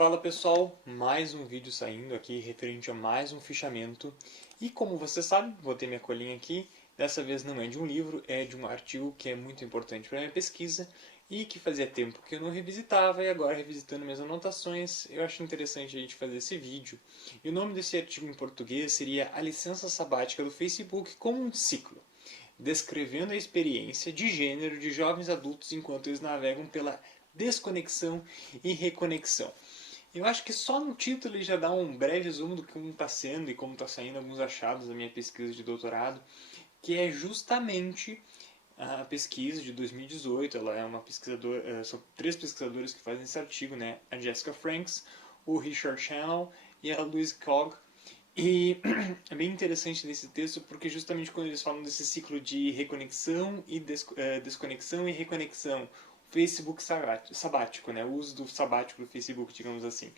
Fala pessoal, mais um vídeo saindo aqui referente a mais um fichamento. E como você sabe, vou ter minha colinha aqui. Dessa vez não é de um livro, é de um artigo que é muito importante para minha pesquisa e que fazia tempo que eu não revisitava, e agora revisitando minhas anotações, eu acho interessante a gente fazer esse vídeo. E o nome desse artigo em português seria A Licença Sabática do Facebook como um Ciclo, descrevendo a experiência de gênero de jovens adultos enquanto eles navegam pela desconexão e reconexão. Eu acho que só no título ele já dá um breve resumo do como está sendo e como está saindo alguns achados da minha pesquisa de doutorado, que é justamente a pesquisa de 2018. Ela é uma pesquisadora, são três pesquisadores que fazem esse artigo, né? A Jessica Franks, o Richard Channel e a Louise Cogg. E é bem interessante nesse texto porque justamente quando eles falam desse ciclo de reconexão e desconexão e reconexão, Facebook sabático, né? O uso do sabático do Facebook, digamos assim.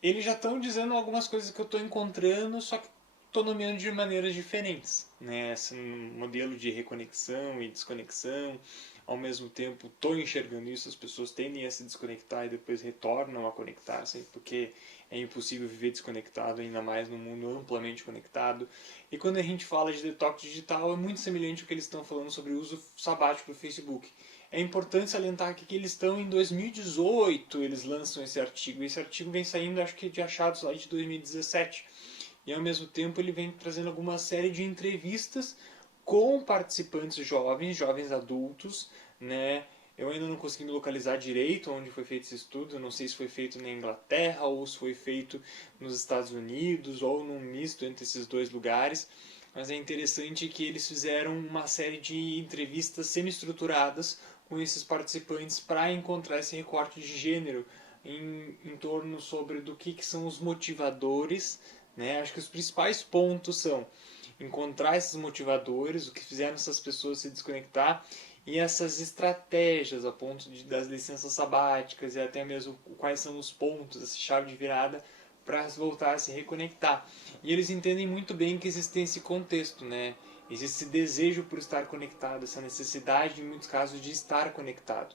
Eles já estão dizendo algumas coisas que eu estou encontrando, só que estou nomeando de maneiras diferentes, né? Esse modelo de reconexão e desconexão, ao mesmo tempo estou enxergando isso, as pessoas tendem a se desconectar e depois retornam a conectar-se, porque é impossível viver desconectado, ainda mais num mundo amplamente conectado. E quando a gente fala de detox digital, é muito semelhante ao que eles estão falando sobre o uso sabático do Facebook. É importante salientar que eles estão em 2018, eles lançam esse artigo. Esse artigo vem saindo, acho que de achados lá de 2017. E ao mesmo tempo ele vem trazendo alguma série de entrevistas com participantes jovens, jovens adultos, né? Eu ainda não consegui me localizar direito onde foi feito esse estudo, eu não sei se foi feito na Inglaterra ou se foi feito nos Estados Unidos ou num misto entre esses dois lugares, mas é interessante que eles fizeram uma série de entrevistas semi-estruturadas com esses participantes para encontrar esse recorte de gênero em torno sobre do que são os motivadores, né? Acho que os principais pontos são encontrar esses motivadores, o que fizeram essas pessoas se desconectar e essas estratégias a ponto das licenças sabáticas e até mesmo quais são os pontos, essa chave de virada para voltar a se reconectar. E eles entendem muito bem que existe esse contexto, né? Existe esse desejo por estar conectado, essa necessidade, em muitos casos, de estar conectado.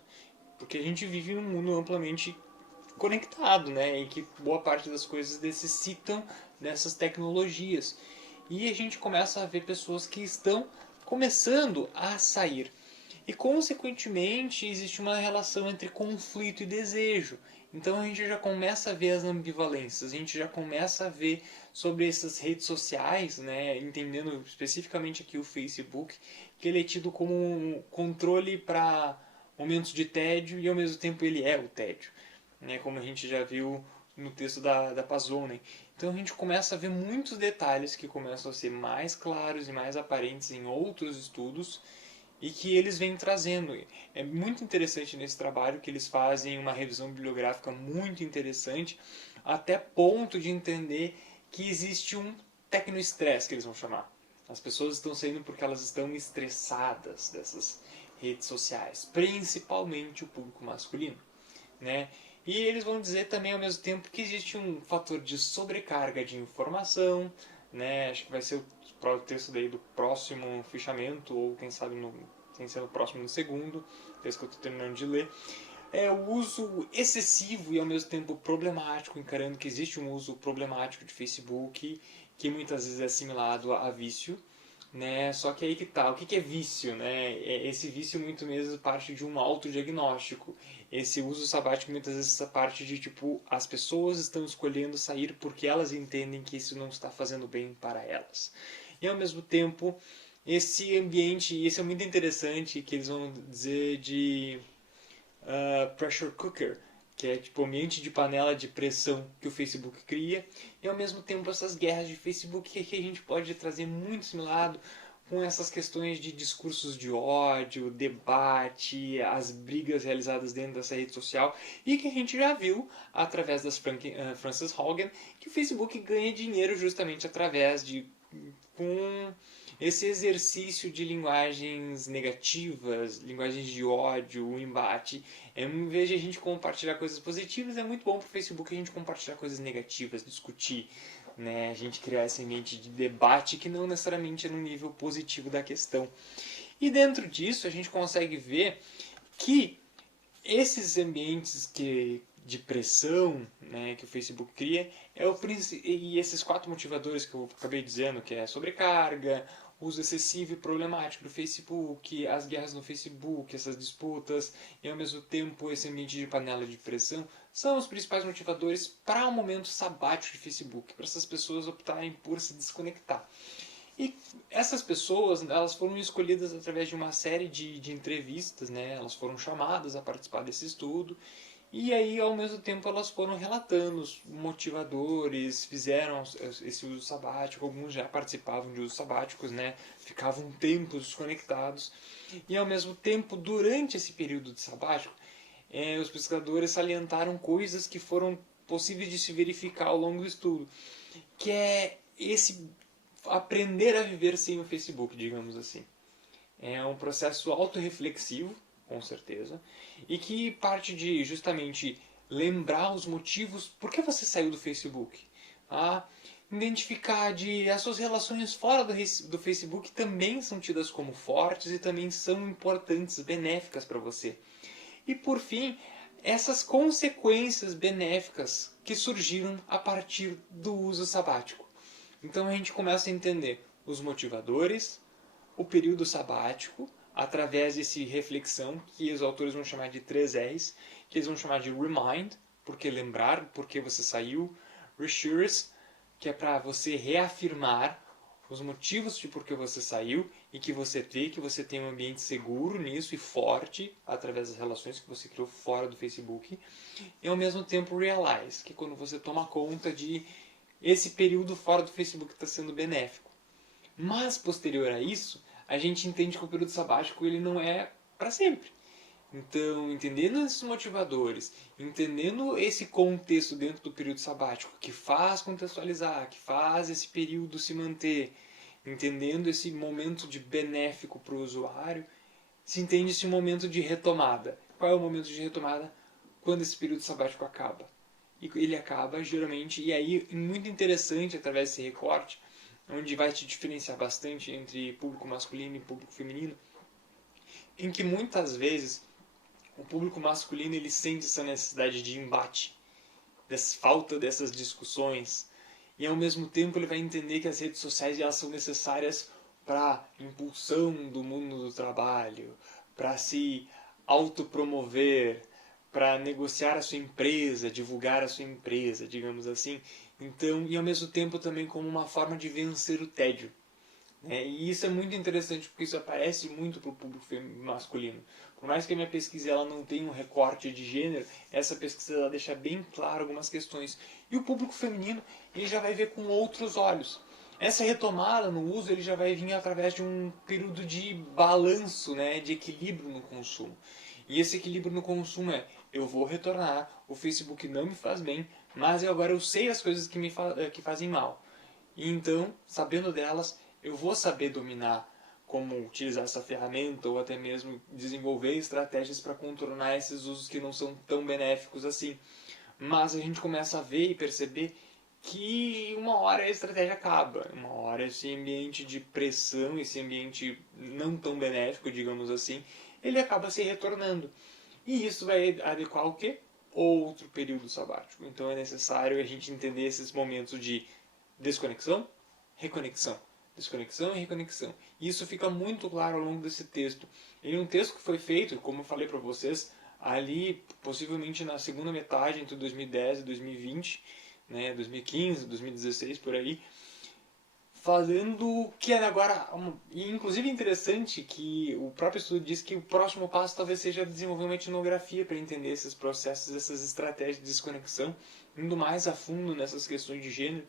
Porque a gente vive num mundo amplamente conectado, né? Em que boa parte das coisas necessitam dessas tecnologias. E a gente começa a ver pessoas que estão começando a sair. E, consequentemente, existe uma relação entre conflito e desejo. Então a gente já começa a ver as ambivalências, a gente já começa a ver sobre essas redes sociais, né, entendendo especificamente aqui o Facebook, que ele é tido como um controle para momentos de tédio e ao mesmo tempo ele é o tédio, né, como a gente já viu no texto da Pazzone. Então a gente começa a ver muitos detalhes que começam a ser mais claros e mais aparentes em outros estudos e que eles vêm trazendo. É muito interessante nesse trabalho que eles fazem uma revisão bibliográfica muito interessante, até ponto de entender que existe um tecnoestresse, que eles vão chamar. As pessoas estão saindo porque elas estão estressadas dessas redes sociais, principalmente o público masculino, né? E eles vão dizer também ao mesmo tempo que existe um fator de sobrecarga de informação, né? Acho que vai ser o texto daí do próximo fichamento, ou quem sabe tem ser o próximo no segundo, texto que eu estou terminando de ler. É o uso excessivo e ao mesmo tempo problemático, encarando que existe um uso problemático de Facebook, que muitas vezes é assimilado a vício, né? Só que aí que tá, o que é vício, né? Esse vício muito mesmo parte de um autodiagnóstico. Esse uso sabático muitas vezes parte de tipo, as pessoas estão escolhendo sair porque elas entendem que isso não está fazendo bem para elas. E ao mesmo tempo, esse ambiente, isso é muito interessante, que eles vão dizer de pressure cooker, que é tipo o ambiente de panela de pressão que o Facebook cria, e ao mesmo tempo essas guerras de Facebook que a gente pode trazer muito simulado com essas questões de discursos de ódio, debate, as brigas realizadas dentro dessa rede social, e que a gente já viu através das Frances Haugen que o Facebook ganha dinheiro justamente através de com esse exercício de linguagens negativas, linguagens de ódio, o embate. Em vez de a gente compartilhar coisas positivas, é muito bom para o Facebook a gente compartilhar coisas negativas, discutir, né? A gente criar esse ambiente de debate que não necessariamente é no nível positivo da questão. E dentro disso a gente consegue ver que esses ambientes de pressão, né, que o Facebook cria, e esses 4 motivadores que eu acabei dizendo, que é sobrecarga, uso excessivo e problemático do Facebook, as guerras no Facebook, essas disputas, e ao mesmo tempo esse ambiente de panela de pressão, são os principais motivadores para um momento sabático de Facebook, para essas pessoas optarem por se desconectar. E essas pessoas, elas foram escolhidas através de uma série de entrevistas, né? Elas foram chamadas a participar desse estudo, e aí, ao mesmo tempo, elas foram relatando os motivadores, fizeram esse uso sabático, alguns já participavam de usos sabáticos, né? Ficavam tempos desconectados, e ao mesmo tempo, durante esse período de sabático, os pesquisadores salientaram coisas que foram possíveis de se verificar ao longo do estudo, que é esse aprender a viver sem o Facebook, digamos assim. É um processo autorreflexivo, com certeza, e que parte de justamente lembrar os motivos por que você saiu do Facebook. Tá? Identificar de as suas relações fora do Facebook também são tidas como fortes e também são importantes, benéficas para você. E por fim, essas consequências benéficas que surgiram a partir do uso sabático. Então a gente começa a entender os motivadores, o período sabático, através desse reflexão, que os autores vão chamar de 3 R's, que eles vão chamar de remind, porque lembrar, porque você saiu, reassure, que é para você reafirmar os motivos de por que você saiu e que você vê que você tem um ambiente seguro nisso e forte através das relações que você criou fora do Facebook, e ao mesmo tempo realize, que é quando você toma conta de esse período fora do Facebook está sendo benéfico. Mas, posterior a isso, a gente entende que o período sabático ele não é para sempre. Então, entendendo esses motivadores, entendendo esse contexto dentro do período sabático, que faz contextualizar, que faz esse período se manter, entendendo esse momento de benéfico para o usuário, se entende esse momento de retomada. Qual é o momento de retomada? Quando esse período sabático acaba. E ele acaba, geralmente, e aí, muito interessante, através desse recorte, onde vai te diferenciar bastante entre público masculino e público feminino, em que muitas vezes o público masculino ele sente essa necessidade de embate, dessa falta dessas discussões, e ao mesmo tempo ele vai entender que as redes sociais elas são necessárias para impulsão do mundo do trabalho, para se autopromover, para negociar a sua empresa, divulgar a sua empresa, digamos assim. Então, e ao mesmo tempo também como uma forma de vencer o tédio. E isso é muito interessante porque isso aparece muito para o público masculino. Por mais que a minha pesquisa ela não tenha um recorte de gênero, essa pesquisa ela deixa bem claro algumas questões. E o público feminino ele já vai ver com outros olhos. Essa retomada no uso ele já vai vir através de um período de balanço, né, de equilíbrio no consumo. E esse equilíbrio no consumo é, eu vou retornar, o Facebook não me faz bem, mas agora eu sei as coisas que fazem mal. E então, sabendo delas, eu vou saber dominar como utilizar essa ferramenta ou até mesmo desenvolver estratégias para contornar esses usos que não são tão benéficos assim. Mas a gente começa a ver e perceber que uma hora a estratégia acaba, uma hora esse ambiente de pressão, esse ambiente não tão benéfico, digamos assim, ele acaba se retornando. E isso vai adequar o quê? Outro período sabático. Então é necessário a gente entender esses momentos de desconexão, reconexão. Desconexão e reconexão. E isso fica muito claro ao longo desse texto. Ele é um texto que foi feito, como eu falei para vocês, ali possivelmente na segunda metade, entre 2010 e 2020, né, 2015, 2016, por aí, fazendo que agora, e inclusive interessante que o próprio estudo diz que o próximo passo talvez seja desenvolver uma etnografia para entender esses processos, essas estratégias de desconexão, indo mais a fundo nessas questões de gênero.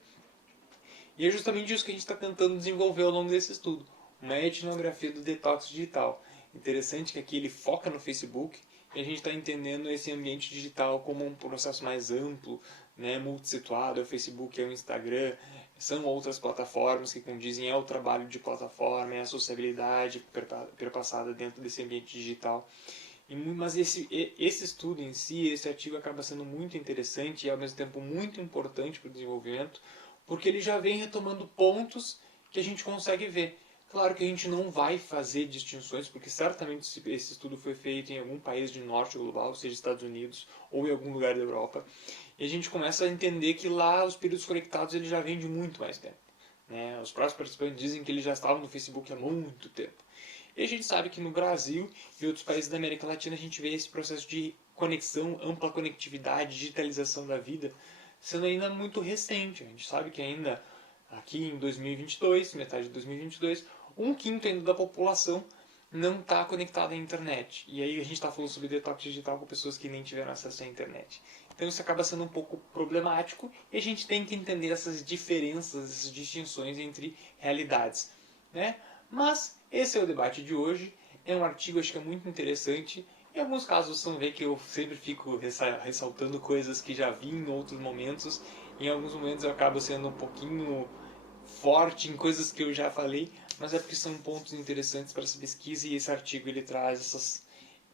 E é justamente isso que a gente está tentando desenvolver ao longo desse estudo, uma etnografia do detox digital. Interessante que aqui ele foca no Facebook e a gente está entendendo esse ambiente digital como um processo mais amplo, né, multissituado, é o Facebook, é o Instagram, são outras plataformas que condizem ao trabalho de plataforma, é a sociabilidade perpassada dentro desse ambiente digital. Mas esse estudo em si, esse artigo acaba sendo muito interessante e ao mesmo tempo muito importante para o desenvolvimento, porque ele já vem retomando pontos que a gente consegue ver. Claro que a gente não vai fazer distinções, porque certamente esse estudo foi feito em algum país de norte global, seja Estados Unidos ou em algum lugar da Europa, e a gente começa a entender que lá os períodos conectados ele já vem de muito mais tempo. Né? Os próprios participantes dizem que eles já estavam no Facebook há muito tempo. E a gente sabe que no Brasil e outros países da América Latina a gente vê esse processo de conexão, ampla conectividade, digitalização da vida sendo ainda muito recente. A gente sabe que ainda aqui em 2022, metade de 2022, um quinto ainda da população não está conectada à internet. E aí a gente está falando sobre detox digital com pessoas que nem tiveram acesso à internet. Então isso acaba sendo um pouco problemático e a gente tem que entender essas diferenças, essas distinções entre realidades. Né? Mas esse é o debate de hoje. É um artigo, acho que é muito interessante. Em alguns casos você vê que eu sempre fico ressaltando coisas que já vi em outros momentos. Em alguns momentos eu acabo sendo um pouquinho forte em coisas que eu já falei, mas é porque são pontos interessantes para essa pesquisa e esse artigo ele traz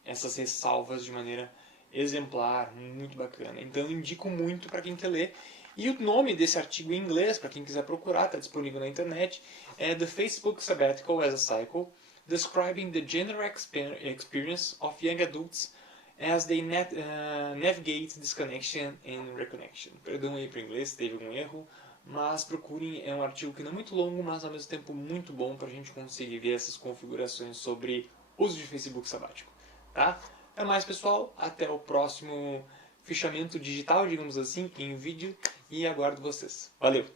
essas ressalvas de maneira exemplar, muito bacana. Então eu indico muito para quem quer ler. E o nome desse artigo em inglês, para quem quiser procurar, está disponível na internet, é The Facebook Sabbatical as a Cycle, Describing the General Experience of Young Adults as they navigate disconnection and reconnection. Perdão aí para o inglês, teve algum erro, mas procurem, é um artigo que não é muito longo, mas ao mesmo tempo muito bom para a gente conseguir ver essas configurações sobre uso de Facebook sabático. Tá? É mais, pessoal, até o próximo fichamento digital, digamos assim, em vídeo, e aguardo vocês. Valeu!